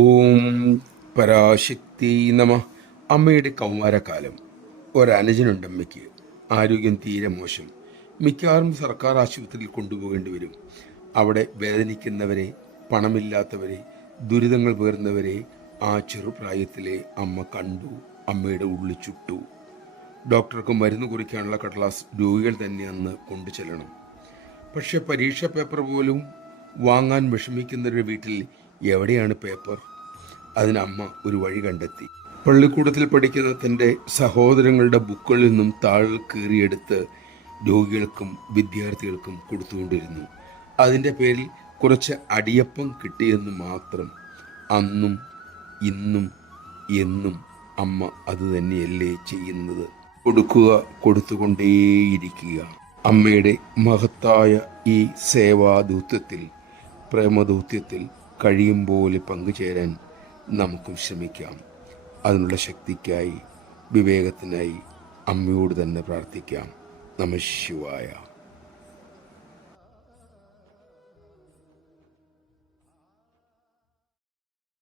ഓം പരാശക്തി നമ. അമ്മയുടെ കൗമാരക്കാലം. ഒരനുജനുണ്ട് അമ്മയ്ക്ക്. ആരോഗ്യം തീരെ മോശം. മിക്കവാറും സർക്കാർ ആശുപത്രിയിൽ കൊണ്ടുപോകേണ്ടി വരും. അവിടെ വേദനിക്കുന്നവരെ, പണമില്ലാത്തവരെ, ദുരിതങ്ങൾ പേർന്നവരെ ആ ചെറുപ്രായത്തിലെ അമ്മ കണ്ടു. അമ്മയുടെ ഉള്ളിൽ ചുട്ടു. ഡോക്ടർക്ക് മരുന്ന് കുറിക്കാനുള്ള കടലാസ് രോഗികൾ തന്നെ അന്ന് കൊണ്ടു ചെല്ലണം. പക്ഷെ പരീക്ഷാ പേപ്പർ പോലും വാങ്ങാൻ വിഷമിക്കുന്നവരുടെ വീട്ടിൽ എവിടെയാണ് പേപ്പർ? അതിന് അമ്മ ഒരു വഴി കണ്ടെത്തി. പള്ളിക്കൂടത്തിൽ പഠിക്കുന്ന തൻ്റെ സഹോദരങ്ങളുടെ ബുക്കുകളിൽ നിന്നും താളുകൾ കീറിയെടുത്ത് രോഗികൾക്കും വിദ്യാർത്ഥികൾക്കും കൊടുത്തുകൊണ്ടിരുന്നു. അതിൻ്റെ പേരിൽ കുറച്ച് അടിയപ്പം കിട്ടിയെന്ന് മാത്രം. അന്നും ഇന്നും എന്നും അമ്മ അത് തന്നെയല്ലേ ചെയ്യുന്നത്? കൊടുക്കുക, കൊടുത്തുകൊണ്ടേയിരിക്കുക. അമ്മയുടെ മഹത്തായ ഈ സേവാദൗത്യത്തിൽ, പ്രേമദൗത്യത്തിൽ കഴിയും പോലെ പങ്കുചേരാൻ നമുക്കും ശ്രമിക്കാം. അതിനുള്ള ശക്തിക്കായി, വിവേകത്തിനായി അമ്മയോട് തന്നെ പ്രാർത്ഥിക്കാം. നമഃ ശിവായ.